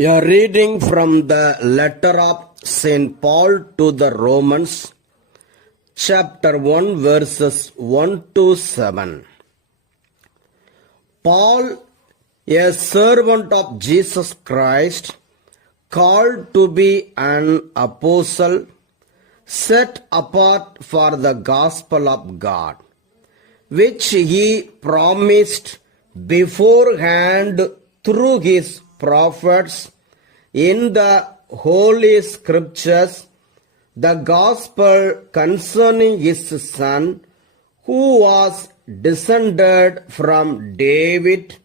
A reading from the letter of St. Paul to the Romans, chapter 1, verses 1 to 7. Paul, a servant of Jesus Christ, called to be an apostle, set apart for the gospel of God, which he promised beforehand through his prophets in the Holy Scriptures, the gospel concerning his Son, who was descended from David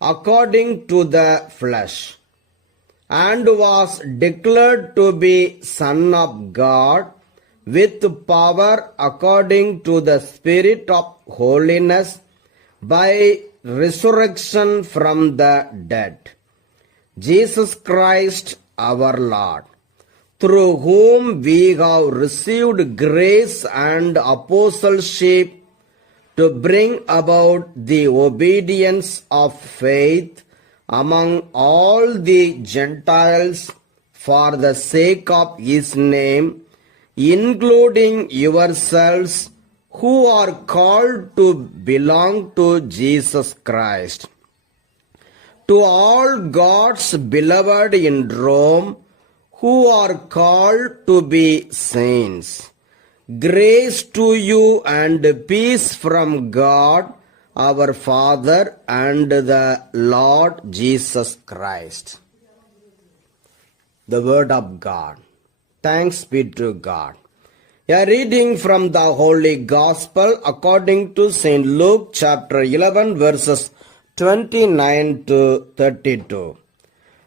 according to the flesh, and was declared to be Son of God with power according to the Spirit of holiness by resurrection from the dead. Jesus Christ our Lord, through whom we have received grace and apostleship to bring about the obedience of faith among all the Gentiles for the sake of his name, including yourselves who are called to belong to Jesus Christ. To all God's beloved in Rome who are called to be saints, grace to you and peace from God our Father and the Lord Jesus Christ. The Word of God. Thanks be to God. A reading from the Holy Gospel according to St. Luke chapter 11 verses 29 to 32.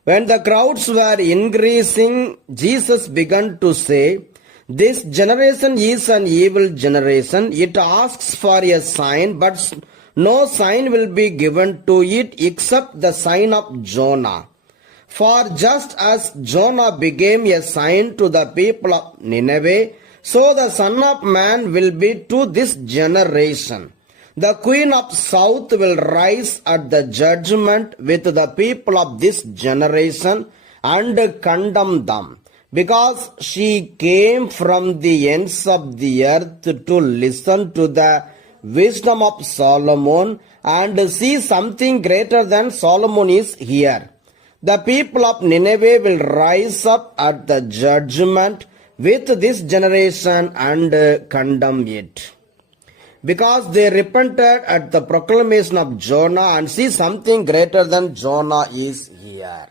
When the crowds were increasing, Jesus began to say, "This generation is an evil generation. It asks for a sign, but no sign will be given to it except the sign of Jonah. For just as Jonah became a sign to the people of Nineveh, so the Son of Man will be to this generation. The Queen of South will rise at the judgment with the people of this generation and condemn them, because she came from the ends of the earth to listen to the wisdom of Solomon, and see something greater than Solomon is here. The people of Nineveh will rise up at the judgment with this generation and condemn it, because they repented at the proclamation of Jonah, and see something greater than Jonah is here."